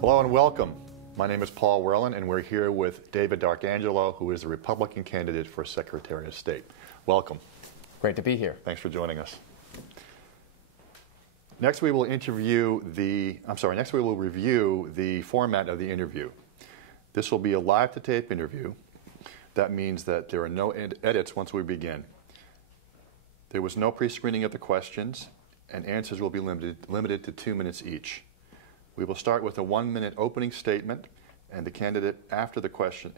Hello and welcome. My name is Paul Werlin, and we're here with David D'Arcangelo, who is the Republican candidate for Secretary of State. Welcome. Great to be here. Thanks for joining us. Next, we will review the format of the interview. This will be a live-to-tape interview. That means that there are no edits once we begin. There was no pre-screening of the questions, and answers will be limited to 2 minutes each. We will start with a 1-minute opening statement, and the candidate after the question,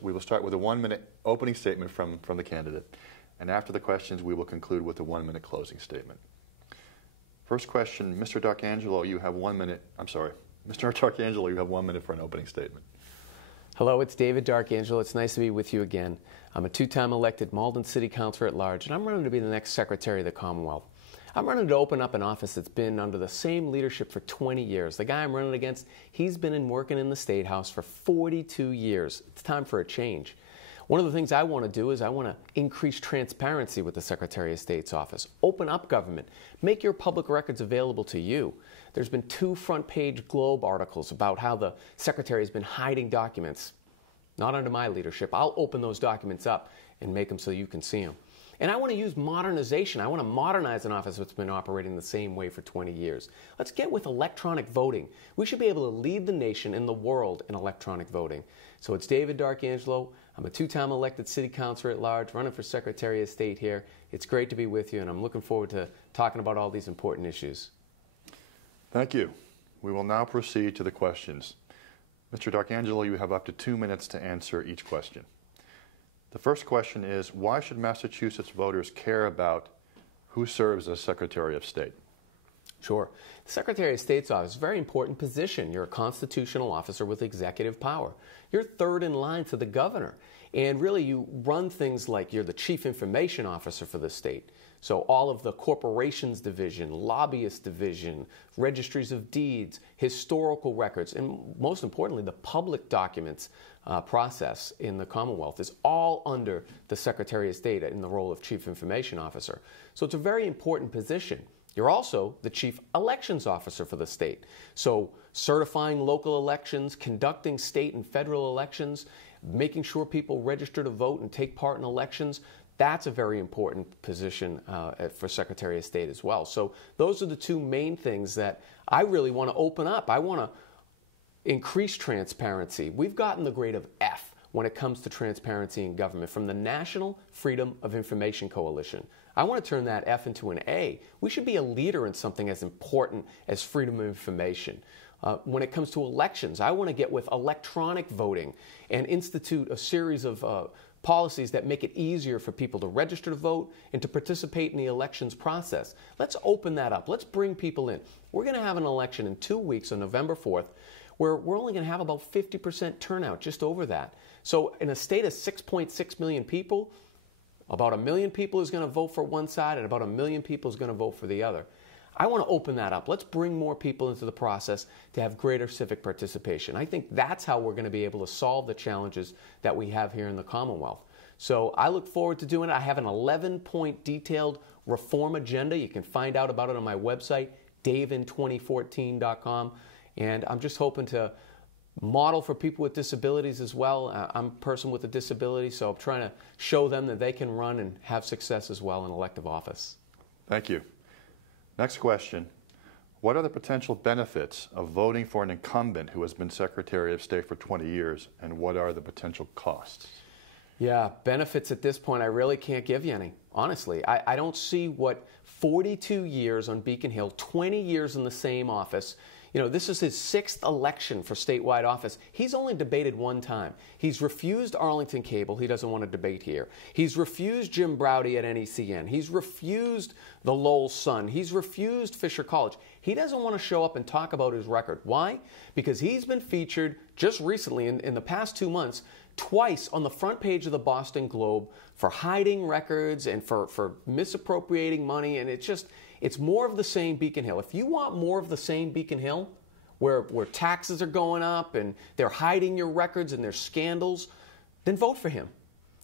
we will start with a 1-minute opening statement from the candidate, and after the questions, we will conclude with a 1-minute closing statement. First question, Mr. D'Arcangelo, you have 1 minute. Mr. D'Arcangelo, you have 1 minute for an opening statement. Hello, it's David D'Arcangelo. It's nice to be with you again. I'm a two-time elected Malden City Councilor at large, and I'm running to be the next Secretary of the Commonwealth. I'm running to open up an office that's been under the same leadership for 20 years. The guy I'm running against, he's been working in the State House for 42 years. It's time for a change. One of the things I want to do is I want to increase transparency with the Secretary of State's office. Open up government. Make your public records available to you. There's been 2 front-page Globe articles about how the Secretary has been hiding documents. Not under my leadership. I'll open those documents up and make them so you can see them. And I want to use modernization. I want to modernize an office that's been operating the same way for 20 years. Let's get with electronic voting. We should be able to lead the nation and the world in electronic voting. So it's David D'Arcangelo. I'm a 2-time elected city councilor at large, running for Secretary of State here. It's great to be with you, and I'm looking forward to talking about all these important issues. Thank you. We will now proceed to the questions. Mr. D'Arcangelo, you have up to 2 minutes to answer each question. The first question is, why should Massachusetts voters care about who serves as Secretary of State? Sure. The Secretary of State's office is a very important position. You're a constitutional officer with executive power. You're third in line to the governor. And really, you run things like you're the chief information officer for the state. So all of the corporations division, lobbyist division, registries of deeds, historical records, and most importantly, the public documents process in the Commonwealth is all under the Secretary of State in the role of chief information officer. So it's a very important position. You're also the chief elections officer for the state. So certifying local elections, conducting state and federal elections, making sure people register to vote and take part in elections, that's a very important position for Secretary of State as well. So those are the 2 main things that I really want to open up. I want to increase transparency. We've gotten the grade of F when it comes to transparency in government from the National Freedom of Information Coalition. I want to turn that F into an A. We should be a leader in something as important as freedom of information. When it comes to elections, I want to get with electronic voting and institute a series of policies that make it easier for people to register to vote and to participate in the elections process. Let's open that up. Let's bring people in. We're going to have an election in 2 weeks on November 4th where we're only going to have about 50% turnout, just over that. So in a state of 6.6 million people, about 1 million people is going to vote for one side and about 1 million people is going to vote for the other. I want to open that up. Let's bring more people into the process to have greater civic participation. I think that's how we're going to be able to solve the challenges that we have here in the Commonwealth. So I look forward to doing it. I have an 11-point detailed reform agenda. You can find out about it on my website, davin2014.com. And I'm just hoping to model for people with disabilities as well. I'm a person with a disability, so I'm trying to show them that they can run and have success as well in elective office. Thank you. Next question. What are the potential benefits of voting for an incumbent who has been Secretary of State for 20 years, and what are the potential costs? Yeah, benefits at this point, I really can't give you any. Honestly, I don't see what 42 years on Beacon Hill, 20 years in the same office. You know, this is his 6th election for statewide office. He's only debated 1 time. He's refused Arlington Cable. He doesn't want to debate here. He's refused Jim Browdy at NECN. He's refused the Lowell Sun. He's refused Fisher College. He doesn't want to show up and talk about his record. Why? Because he's been featured just recently in the past 2 months twice on the front page of the Boston Globe for hiding records and for misappropriating money, and it's more of the same Beacon Hill. If you want more of the same Beacon Hill, where taxes are going up and they're hiding your records and there's scandals, then vote for him.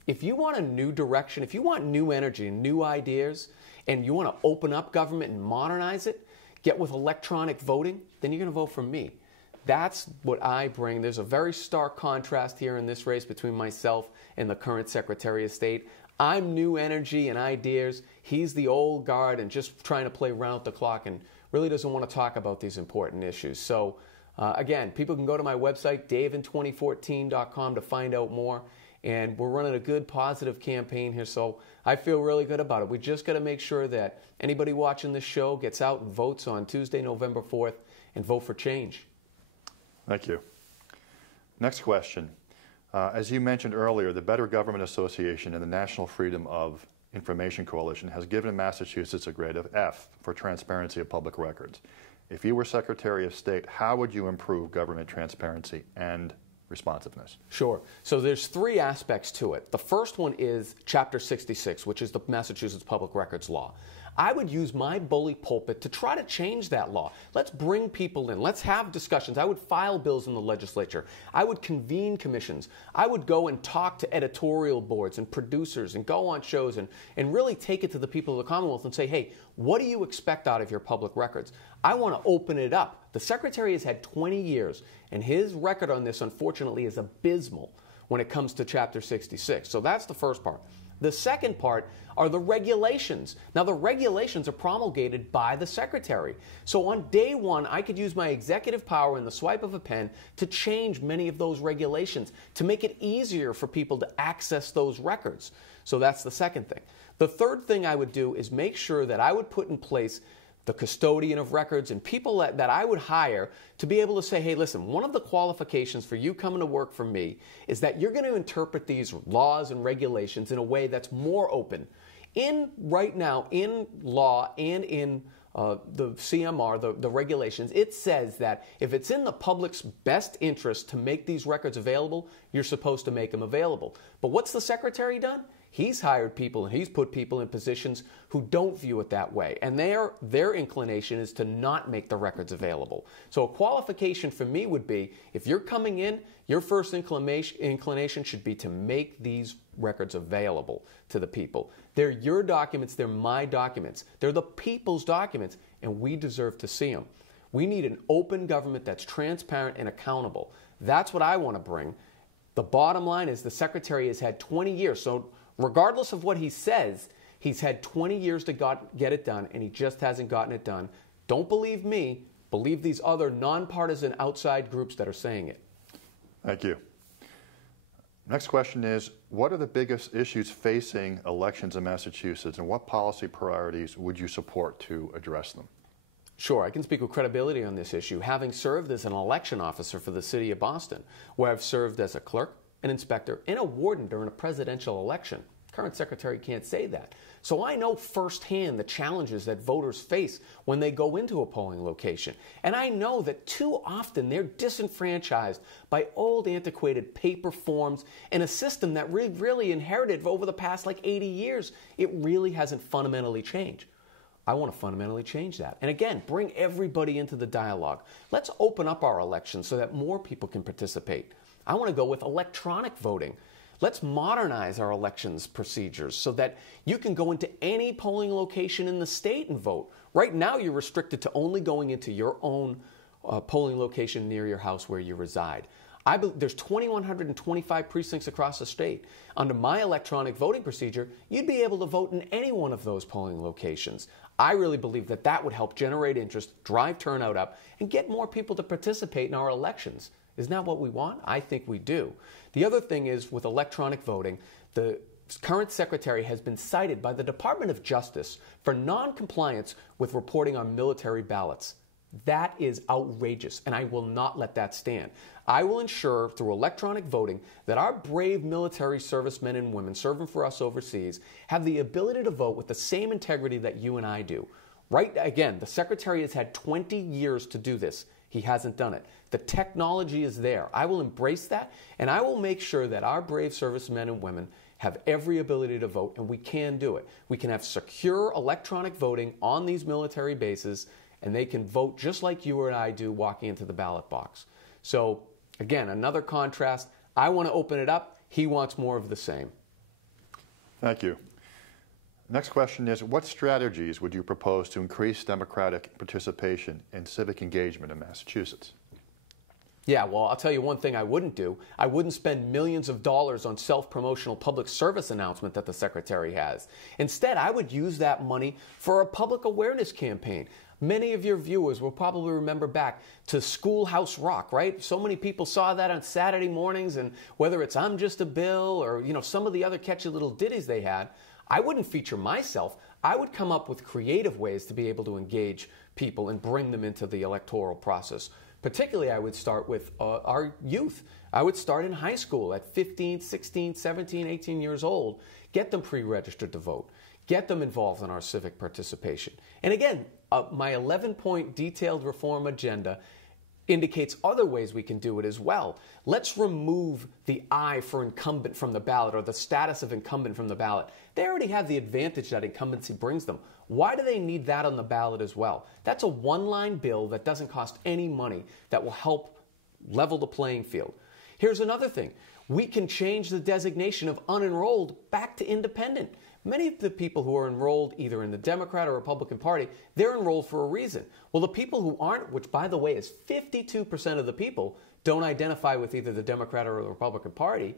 If you want a new direction, if you want new energy and new ideas, and you want to open up government and modernize it, get with electronic voting, then you're going to vote for me. That's what I bring. There's a very stark contrast here in this race between myself and the current Secretary of State. I'm new energy and ideas. He's the old guard and just trying to play round the clock and really doesn't want to talk about these important issues. So again, people can go to my website, davin2014.com, to find out more. And we're running a good, positive campaign here, so I feel really good about it. We just got to make sure that anybody watching this show gets out and votes on Tuesday, November 4th, and vote for change. Thank you. Next question. As you mentioned earlier, the Better Government Association and the National Freedom of Information Coalition has given Massachusetts a grade of F for transparency of public records. If you were Secretary of State, how would you improve government transparency and responsiveness? Sure. So there's three aspects to it. The first one is Chapter 66, which is the Massachusetts Public Records Law. I would use my bully pulpit to try to change that law. Let's bring people in. Let's have discussions. I would file bills in the legislature. I would convene commissions. I would go and talk to editorial boards and producers and go on shows and really take it to the people of the Commonwealth and say, hey, what do you expect out of your public records? I want to open it up. The Secretary has had 20 years, and his record on this, unfortunately, is abysmal when it comes to Chapter 66. So that's the first part. The second part are the regulations. Now, the regulations are promulgated by the Secretary. So on day one, I could use my executive power in the swipe of a pen to change many of those regulations, to make it easier for people to access those records. So that's the second thing. The third thing I would do is make sure that I would put in place the custodian of records and people that I would hire to be able to say, hey, listen, one of the qualifications for you coming to work for me is that you're going to interpret these laws and regulations in a way that's more open. Right now, in law and in the CMR, the regulations, it says that if it's in the public's best interest to make these records available, you're supposed to make them available. But what's the Secretary done? He's hired people and he's put people in positions who don't view it that way. And their inclination is to not make the records available. So a qualification for me would be, if you're coming in, your first inclination should be to make these records available to the people. They're your documents, they're my documents. They're the people's documents, and we deserve to see them. We need an open government that's transparent and accountable. That's what I want to bring. The bottom line is the Secretary has had 20 years. So regardless of what he says, he's had 20 years to get it done, and he just hasn't gotten it done. Don't believe me. Believe these other nonpartisan outside groups that are saying it. Thank you. Next question is, what are the biggest issues facing elections in Massachusetts, and what policy priorities would you support to address them? Sure, I can speak with credibility on this issue, having served as an election officer for the city of Boston, where I've served as a clerk, an inspector, and a warden during a presidential election. Current Secretary can't say that. So I know firsthand the challenges that voters face when they go into a polling location. And I know that too often they're disenfranchised by old antiquated paper forms and a system that we really inherited over the past 80 years. It really hasn't fundamentally changed. I want to fundamentally change that. And again, bring everybody into the dialogue. Let's open up our elections so that more people can participate. I want to go with electronic voting. Let's modernize our elections procedures so that you can go into any polling location in the state and vote. Right now, you're restricted to only going into your own polling location near your house where you reside. There's 2,125 precincts across the state. Under my electronic voting procedure, you'd be able to vote in any one of those polling locations. I really believe that that would help generate interest, drive turnout up, and get more people to participate in our elections. Isn't that what we want? I think we do. The other thing is, with electronic voting, the current Secretary has been cited by the Department of Justice for non-compliance with reporting on military ballots. That is outrageous, and I will not let that stand. I will ensure through electronic voting that our brave military servicemen and women serving for us overseas have the ability to vote with the same integrity that you and I do. Right, again, the Secretary has had 20 years to do this. He hasn't done it. The technology is there. I will embrace that, and I will make sure that our brave servicemen and women have every ability to vote, and we can do it. We can have secure electronic voting on these military bases, and they can vote just like you and I do walking into the ballot box. So, again, another contrast. I want to open it up. He wants more of the same. Thank you. Next question is, what strategies would you propose to increase Democratic participation and civic engagement in Massachusetts? Yeah, well, I'll tell you one thing I wouldn't do. I wouldn't spend millions of dollars on self-promotional public service announcement that the Secretary has. Instead, I would use that money for a public awareness campaign. Many of your viewers will probably remember back to Schoolhouse Rock, right? So many people saw that on Saturday mornings, and whether it's I'm Just a Bill or, some of the other catchy little ditties they had, I wouldn't feature myself. I would come up with creative ways to be able to engage people and bring them into the electoral process. Particularly, I would start with our youth. I would start in high school at 15, 16, 17, 18 years old. Get them pre-registered to vote. Get them involved in our civic participation. And again, my 11-point detailed reform agenda indicates other ways we can do it as well. Let's remove the I for incumbent from the ballot, or the status of incumbent from the ballot. They already have the advantage that incumbency brings them. Why do they need that on the ballot as well? That's a one-line bill that doesn't cost any money that will help level the playing field. Here's another thing. We can change the designation of unenrolled back to independent. Many of the people who are enrolled either in the Democrat or Republican Party, they're enrolled for a reason. Well, the people who aren't, which by the way is 52% of the people, don't identify with either the Democrat or the Republican Party,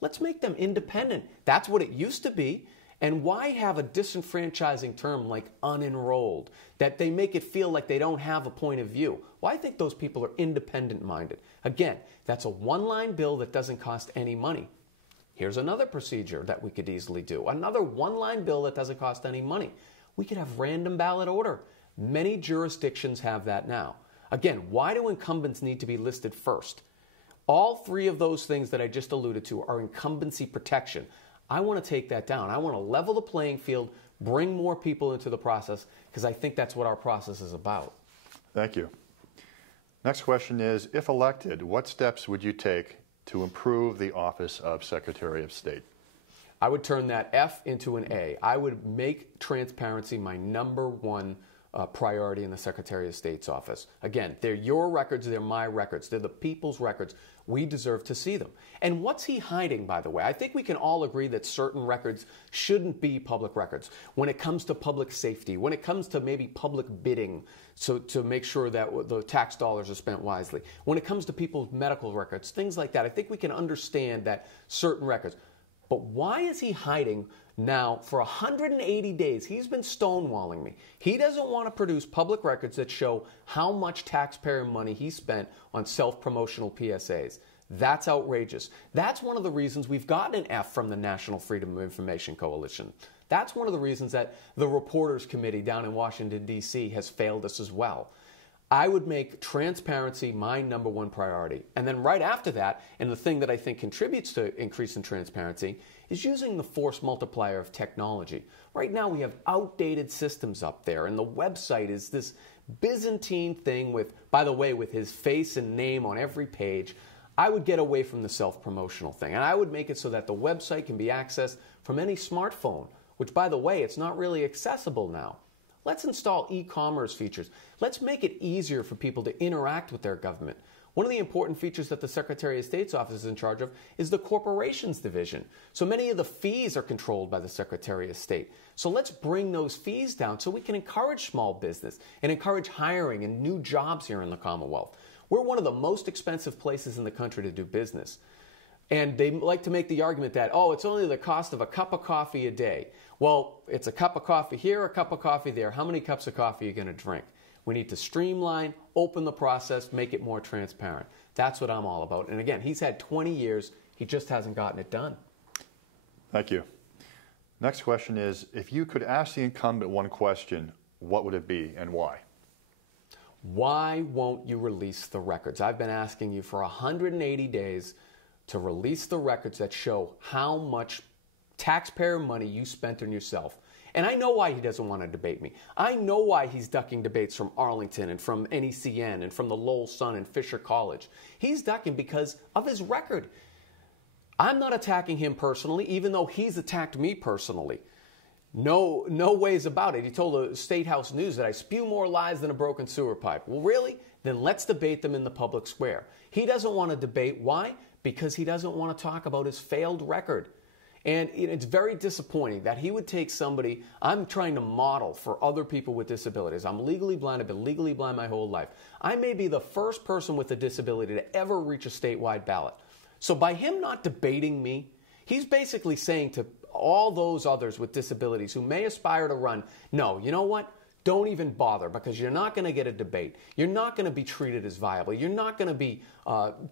let's make them independent. That's what it used to be. And why have a disenfranchising term like unenrolled, that they make it feel like they don't have a point of view? Well, I think those people are independent-minded. Again, that's a one-line bill that doesn't cost any money. Here's another procedure that we could easily do. Another one-line bill that doesn't cost any money. We could have random ballot order. Many jurisdictions have that now. Again, why do incumbents need to be listed first? All three of those things that I just alluded to are incumbency protection. I want to take that down. I want to level the playing field, bring more people into the process, because I think that's what our process is about. Thank you. Next question is, if elected, what steps would you take to improve the office of Secretary of State? I would turn that F into an A. I would make transparency my #1 priority in the Secretary of State's office. Again, they're your records, they're my records, they're the people's records. We deserve to see them. And what's he hiding, by the way? I think we can all agree that certain records shouldn't be public records. When it comes to public safety, when it comes to maybe public bidding, so to make sure that the tax dollars are spent wisely, when it comes to people's medical records, things like that, I think we can understand that certain records. But why is he hiding now for 180 days? He's been stonewalling me. He doesn't want to produce public records that show how much taxpayer money he spent on self-promotional PSAs. That's outrageous. That's one of the reasons we've gotten an F from the National Freedom of Information Coalition. That's one of the reasons that the Reporters Committee down in Washington, D.C. has failed us as well. I would make transparency my #1 priority. And then right after that, and the thing that I think contributes to increase in transparency, is using the force multiplier of technology. Right now we have outdated systems up there, and the website is this Byzantine thing with, by the way, with his face and name on every page. I would get away from the self-promotional thing, and I would make it so that the website can be accessed from any smartphone, which, by the way, it's not really accessible now. Let's install e-commerce features. Let's make it easier for people to interact with their government. One of the important features that the Secretary of State's office is in charge of is the corporations division. So many of the fees are controlled by the Secretary of State. So let's bring those fees down so we can encourage small business and encourage hiring and new jobs here in the Commonwealth. We're one of the most expensive places in the country to do business. And they like to make the argument that, oh, it's only the cost of a cup of coffee a day. Well, it's a cup of coffee here, a cup of coffee there. How many cups of coffee are you going to drink? We need to streamline, open the process, make it more transparent. That's what I'm all about. And again, he's had 20 years. He just hasn't gotten it done. Thank you. Next question is, if you could ask the incumbent one question, what would it be and why? Why won't you release the records? I've been asking you for 180 days to release the records that show how much taxpayer money you spent on yourself. And I know why he doesn't want to debate me. I know why he's ducking debates from Arlington and from NECN and from the Lowell Sun and Fisher College. He's ducking because of his record. I'm not attacking him personally, even though he's attacked me personally. No ways about it. He told the State House News that I spew more lies than a broken sewer pipe. Well, really? Then let's debate them in the public square. He doesn't want to debate. Why? Because he doesn't want to talk about his failed record. And it's very disappointing that he would take somebody. I'm trying to model for other people with disabilities. I'm legally blind. I've been legally blind my whole life. I may be the first person with a disability to ever reach a statewide ballot. So by him not debating me, he's basically saying to all those others with disabilities who may aspire to run, no, you know what? Don't even bother, because you're not going to get a debate. You're not going to be treated as viable. You're not going to be,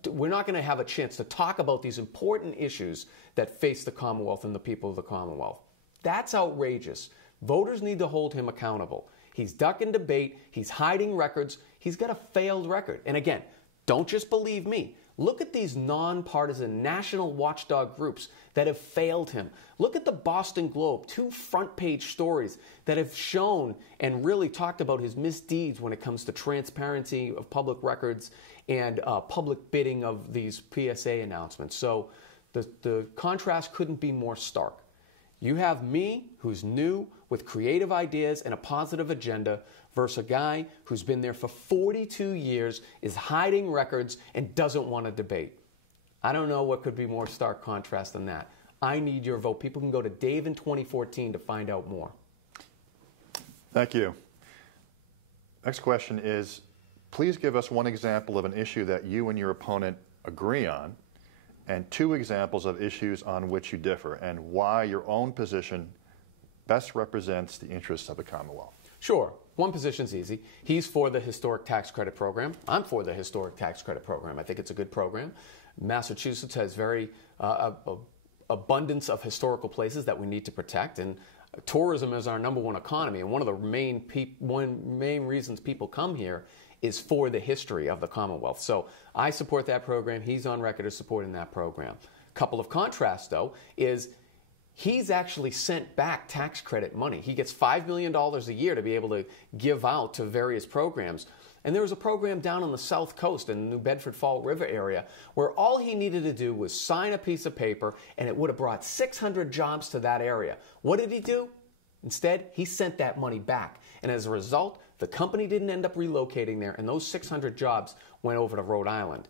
we're not going to have a chance to talk about these important issues that face the Commonwealth and the people of the Commonwealth. That's outrageous. Voters need to hold him accountable. He's ducking debate. He's hiding records. He's got a failed record. And again, don't just believe me. Look at these nonpartisan national watchdog groups that have failed him. Look at the Boston Globe, 2 front-page stories that have shown and really talked about his misdeeds when it comes to transparency of public records and public bidding of these PSA announcements. So the contrast couldn't be more stark. You have me, who's new, with creative ideas and a positive agenda, versus a guy who's been there for 42 years, is hiding records, and doesn't want to debate. I don't know what could be more stark contrast than that. I need your vote. People can go to Dave in 2014 to find out more. Thank you. Next question is, please give us one example of an issue that you and your opponent agree on, and 2 examples of issues on which you differ, and why your own position best represents the interests of the Commonwealth. Sure. One position's easy. He's for the historic tax credit program. I'm for the historic tax credit program. I think it's a good program. Massachusetts has very abundance of historical places that we need to protect, and tourism is our #1 economy. And one of the main reasons people come here is for the history of the Commonwealth. So I support that program. He's on record as supporting that program. Couple of contrasts, though, is he's actually sent back tax credit money. He gets $5 million a year to be able to give out to various programs. And there was a program down on the South Coast in the New Bedford Fall River area where all he needed to do was sign a piece of paper, and it would have brought 600 jobs to that area. What did he do? Instead, he sent that money back. And as a result, the company didn't end up relocating there, and those 600 jobs went over to Rhode Island.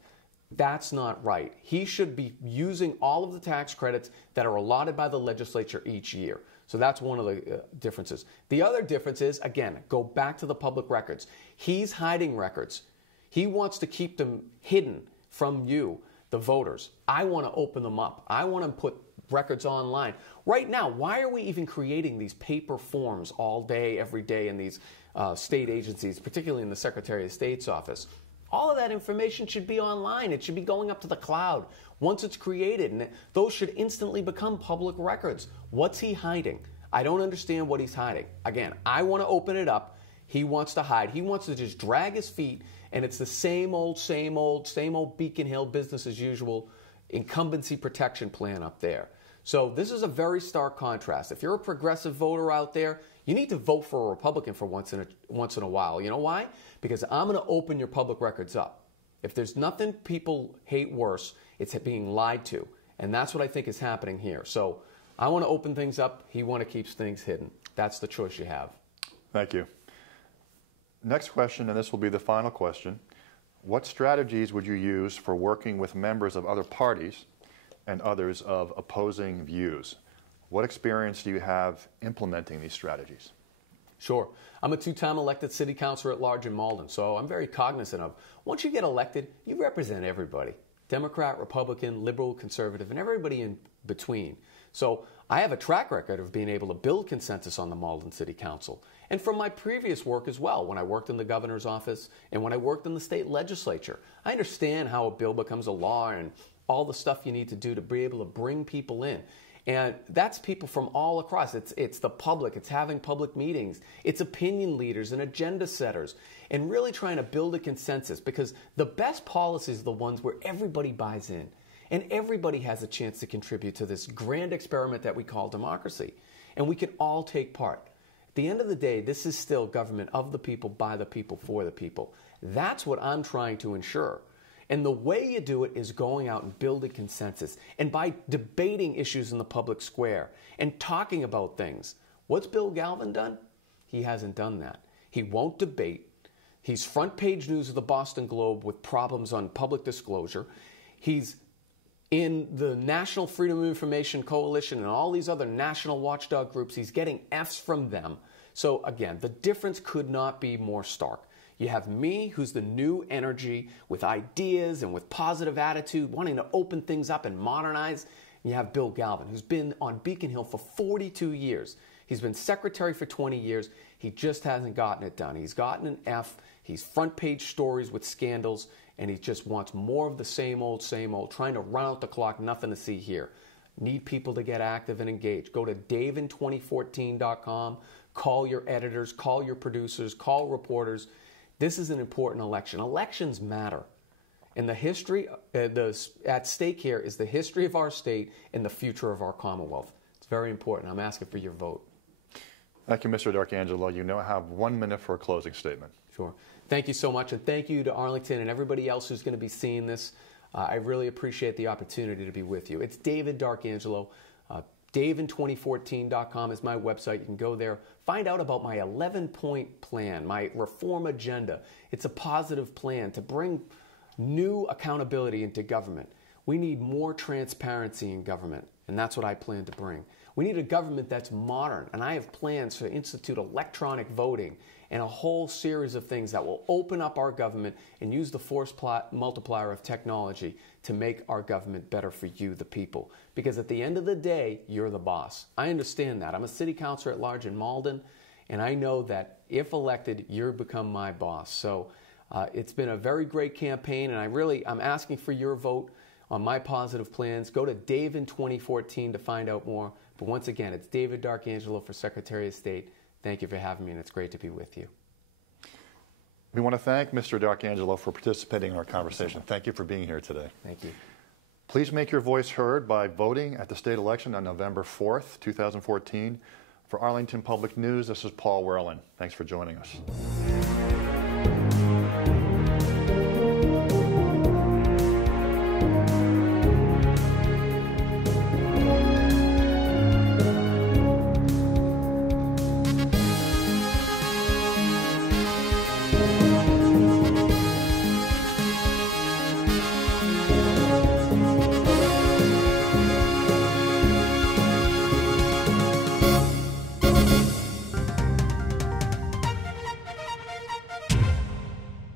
That's not right. He should be using all of the tax credits that are allotted by the legislature each year. So that's one of the differences. The other difference is, again, go back to the public records. He's hiding records. He wants to keep them hidden from you, the voters. I want to open them up. I want to put records online. Right now, why are we even creating these paper forms all day, every day in these state agencies, particularly in the Secretary of State's office? All of that information should be online. It should be going up to the cloud once it's created, and those should instantly become public records. What's he hiding? I don't understand what he's hiding. Again, I want to open it up. He wants to hide. He wants to just drag his feet, and it's the same old Beacon Hill business as usual incumbency protection plan up there. So this is a very stark contrast. If you're a progressive voter out there, you need to vote for a Republican for once in a while. You know why? Because I'm going to open your public records up. If there's nothing people hate worse, it's being lied to. And that's what I think is happening here. So I want to open things up. He wants to keep things hidden. That's the choice you have. Thank you. Next question, and this will be the final question. What strategies would you use for working with members of other parties and others of opposing views? What experience do you have implementing these strategies? Sure. I'm a 2-time elected city councilor at large in Malden, so I'm very cognizant of once you get elected, you represent everybody. Democrat, Republican, liberal, conservative, and everybody in between. So I have a track record of being able to build consensus on the Malden City Council. And from my previous work as well, when I worked in the governor's office and when I worked in the state legislature, I understand how a bill becomes a law and all the stuff you need to do to be able to bring people in. And that's people from all across. It's the public. It's having public meetings. It's opinion leaders and agenda setters. And really trying to build a consensus, because the best policies are the ones where everybody buys in. And everybody has a chance to contribute to this grand experiment that we call democracy. And we can all take part. At the end of the day, this is still government of the people, by the people, for the people. That's what I'm trying to ensure. And the way you do it is going out and building consensus. And by debating issues in the public square and talking about things. What's Bill Galvin done? He hasn't done that. He won't debate. He's front page news of the Boston Globe with problems on public disclosure. He's In the National Freedom of Information Coalition and all these other national watchdog groups, he's getting Fs from them. So again, the difference could not be more stark. You have me, who's the new energy with ideas and with positive attitude, wanting to open things up and modernize. And you have Bill Galvin, who's been on Beacon Hill for 42 years. He's been secretary for 20 years. He just hasn't gotten it done. He's gotten an F. He's front page stories with scandals, and he just wants more of the same old, trying to run out the clock, nothing to see here. Need people to get active and engaged. Go to davin2014.com, call your editors, call your producers, call reporters. This is an important election. Elections matter. And the history, at stake here is the history of our state and the future of our Commonwealth. It's very important. I'm asking for your vote. Thank you, Mr. D'Arcangelo. You now have 1 minute for a closing statement. Sure. Thank you so much, and thank you to Arlington and everybody else who's going to be seeing this. I really appreciate the opportunity to be with you. It's David D'Arcangelo. Davin2014.com is my website. You can go there, find out about my 11-point plan, my reform agenda. It's a positive plan to bring new accountability into government. We need more transparency in government, and that's what I plan to bring. We need a government that's modern, and I have plans to institute electronic voting and a whole series of things that will open up our government and use the force multiplier of technology to make our government better for you, the people. Because at the end of the day, you're the boss. I understand that. I'm a city councilor at large in Malden, and I know that if elected, you'll become my boss. So it's been a very great campaign, and I'm asking for your vote on my positive plans. Go to Davin2014 to find out more. But once again, it's David D'Arcangelo for Secretary of State. Thank you for having me, and it's great to be with you. We want to thank Mr. D'Arcangelo for participating in our conversation. Thank you for being here today. Thank you. Please make your voice heard by voting at the state election on November 4th, 2014. For Arlington Public News, this is Paul Werlin. Thanks for joining us.